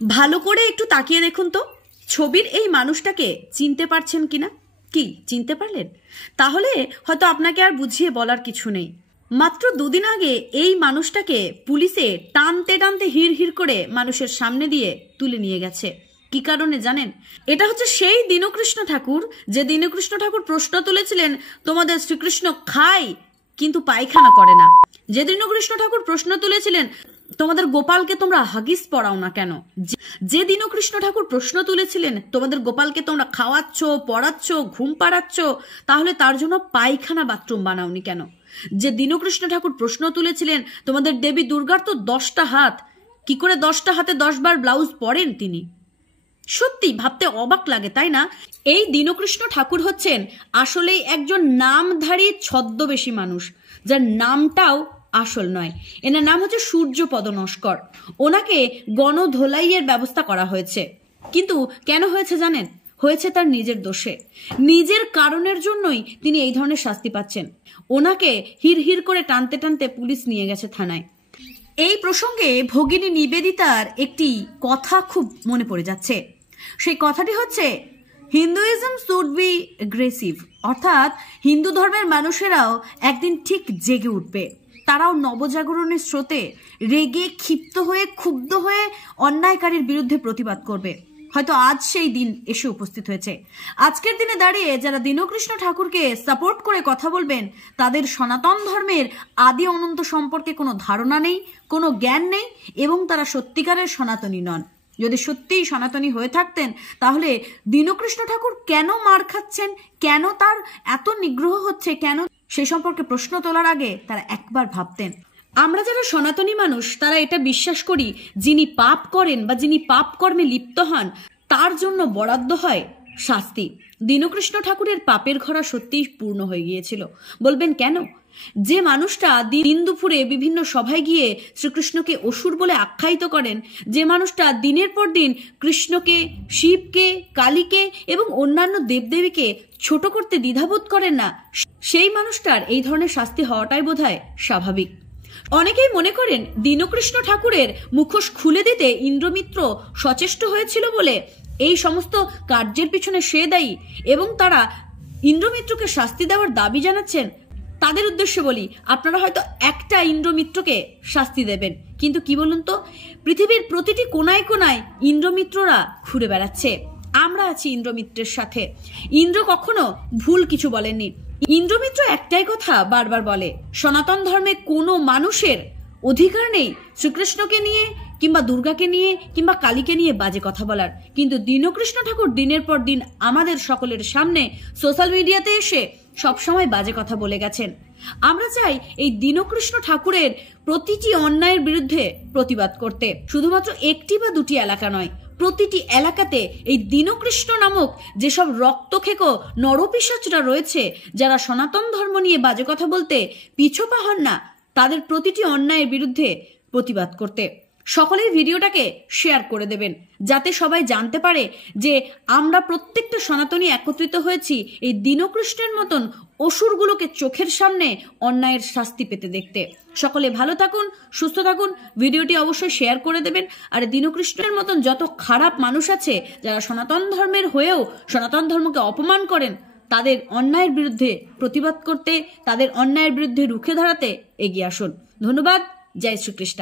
ভালো করে একটু তাকিয়ে দেখুন তো ছবির এই মানুষটাকে চিনতে পারছেন কিনা। কি চিনতে পারলেন? তাহলে হয়তো আপনাকে আর বুঝিয়ে বলার কিছু নেই। মাত্র দুদিন আগে এই মানুষটাকে পুলিশে টানতে টানতে হিড় হিড় করে মানুষের সামনে দিয়ে তুলে নিয়ে গেছে। কি কারণে জানেন? এটা হচ্ছে সেই দীনকৃষ্ণ ঠাকুর, যে দীনকৃষ্ণ ঠাকুর প্রশ্ন তুলেছিলেন তোমাদের শ্রীকৃষ্ণ খায় কিন্তু পায়খানা করে না। যে দীনকৃষ্ণ ঠাকুর প্রশ্ন তুলেছিলেন তোমাদের গোপালকে তোমরা হাগিস পড়াও না কেন। যে দীনকৃষ্ণ ঠাকুর প্রশ্ন তুলেছিলেন তোমাদের গোপালকে তোমরা খাওয়াচ্ছ, পড়াচ্ছ, ঘুম পাড়াচ্ছ, তাহলে তার জন্য পায়খানা বাথরুম বানাওনি কেন। যে দীনকৃষ্ণ ঠাকুর প্রশ্ন তুলেছিলেন তোমাদের দেবী দুর্গার তো 10টা হাত, কি করে 10টা হাতে 10 বার ব্লাউজ পরেন তিনি। সত্যি ভাবতে অবাক লাগে, তাই না? এই দীনকৃষ্ণ ঠাকুর হচ্ছেন আসলেই একজন নামধারী ছদ্মবেশী মানুষ, যার নামটাও আসল নয়। এনার নাম হচ্ছে সূর্যপদ নস্কর। ওনাকে গণধোলাইয়ের ব্যবস্থা করা হয়েছে, কিন্তু কেন হয়েছে জানেন? হয়েছে তার নিজের দোষে, নিজের কারণের জন্যই তিনি এই ধরনের শাস্তি পাচ্ছেন। ওনাকে হিড় হিড় করে টানতে টানতে পুলিশ নিয়ে গেছে থানায়। এই প্রসঙ্গে ভগিনী নিবেদিতার একটি কথা খুব মনে পড়ে যাচ্ছে। সেই কথাটি হচ্ছে হিন্দুইজম শুড বি অ্যাগ্রেসিভ, অর্থাৎ হিন্দু ধর্মের মানুষেরাও একদিন ঠিক জেগে উঠবে। তারাও নবজাগরণের স্রোতে রেগে ক্ষিপ্ত হয়ে ক্ষুব্ধ হয়ে অন্যায়কারীর বিরুদ্ধে প্রতিবাদ করবে। হয়তো আজ সেই দিন এসে উপস্থিত হয়েছে। আজকের দিনে দাঁড়িয়ে যারা দীনকৃষ্ণ ঠাকুরকে সাপোর্ট করে কথা বলবেন, তাদের সনাতন ধর্মের আদি অনন্ত সম্পর্কে কোনো ধারণা নেই, কোনো জ্ঞান নেই, এবং তারা সত্যিকারের সনাতনী নন। যদি সত্যিই সনাতনী হয়ে থাকতেন তাহলে দীনকৃষ্ণ ঠাকুর কেন মার খাচ্ছেন, কেন তার এত নিগ্রহ হচ্ছে, কেন, সে সম্পর্কে প্রশ্ন তোলার আগে তারা একবার ভাবতেন। আমরা যারা সনাতনী মানুষ তারা এটা বিশ্বাস করি, যিনি পাপ করেন বা যিনি পাপ কর্মে লিপ্ত হন তার জন্য বরাদ্দ হয় শাস্তি। দীনকৃষ্ণ ঠাকুরের পাপের ঘরা সত্যিই পূর্ণ হয়ে গিয়েছিল। বলবেন কেন? যে মানুষটা দিন দুপুরে বিভিন্ন সভায় গিয়ে শ্রীকৃষ্ণকে অসুর বলে আখ্যায়িত করেন, যে মানুষটা দিনের পর দিন কৃষ্ণকে, শিবকে, কালীকে এবং অন্যান্য দেবদেবীকে ছোট করতে দ্বিধাবোধ করেন না, সেই মানুষটার এই ধরনের শাস্তি হওয়াটাই বোধহয় স্বাভাবিক। অনেকেই মনে করেন দীনকৃষ্ণ ঠাকুরের মুখোশ খুলে দিতে ইন্দ্রমিত্র সচেষ্ট হয়েছিল বলে এই সমস্ত কার্যের পিছনে সে দায়ী, এবং তারা ইন্দ্রমিত্রকে শাস্তি দেওয়ার দাবি জানাচ্ছেন। তাদের উদ্দেশ্যে বলি, আপনারা হয়তো একটা ইন্দ্রমিত্রকে শাস্তি দেবেন, কিন্তু কি বলুন তো, পৃথিবীর প্রতিটি কোনায় কোনায় ইন্দ্রমিত্ররা ঘুরে বেড়াচ্ছে। আমরা আছি ইন্দ্রমিত্রের সাথে। ইন্দ্র কখনো ভুল কিছু বলেননি। ইন্দ্রমিত্র একটাই কথা বারবার বলে, সনাতন ধর্মে কোনো মানুষের অধিকার নেই শ্রীকৃষ্ণকে নিয়ে কিংবা দুর্গাকে নিয়ে কিংবা কালীকে নিয়ে বাজে কথা বলার। কিন্তু দীনকৃষ্ণ ঠাকুর দিনের পর দিন আমাদের সকলের সামনে সোশ্যাল মিডিয়াতে এসে সবসময় বাজে কথা বলে গেছেন। আমরা চাই এই দীনকৃষ্ণ ঠাকুরের প্রতিটি অন্যায়ের বিরুদ্ধে প্রতিবাদ করতে। শুধুমাত্র একটি বা দুটি এলাকা নয়, প্রতিটি এলাকাতে এই দীনকৃষ্ণ নামক যেসব রক্তখেকো নরপিশাচরা রয়েছে, যারা সনাতন ধর্ম নিয়ে বাজে কথা বলতে পিছপা হন না, তাদের প্রতিটি অন্যায়ের বিরুদ্ধে প্রতিবাদ করতে। সকলেই ভিডিওটাকে শেয়ার করে দেবেন, যাতে সবাই জানতে পারে যে আমরা প্রত্যেকটা সনাতনী একত্রিত হয়েছি এই দীনকৃষ্ণের মতন অসুরগুলোকে চোখের সামনে অন্যায়ের শাস্তি পেতে দেখতে। সকলে ভালো থাকুন, সুস্থ থাকুন। ভিডিওটি অবশ্যই শেয়ার করে দেবেন। আর দীনকৃষ্ণের মতন যত খারাপ মানুষ আছে যারা সনাতন ধর্মের হয়েও সনাতন ধর্মকে অপমান করেন, তাদের অন্যায়ের বিরুদ্ধে প্রতিবাদ করতে, তাদের অন্যায়ের বিরুদ্ধে রুখে দাঁড়াতে এগিয়ে আসুন। ধন্যবাদ। জয় শ্রীকৃষ্ণ।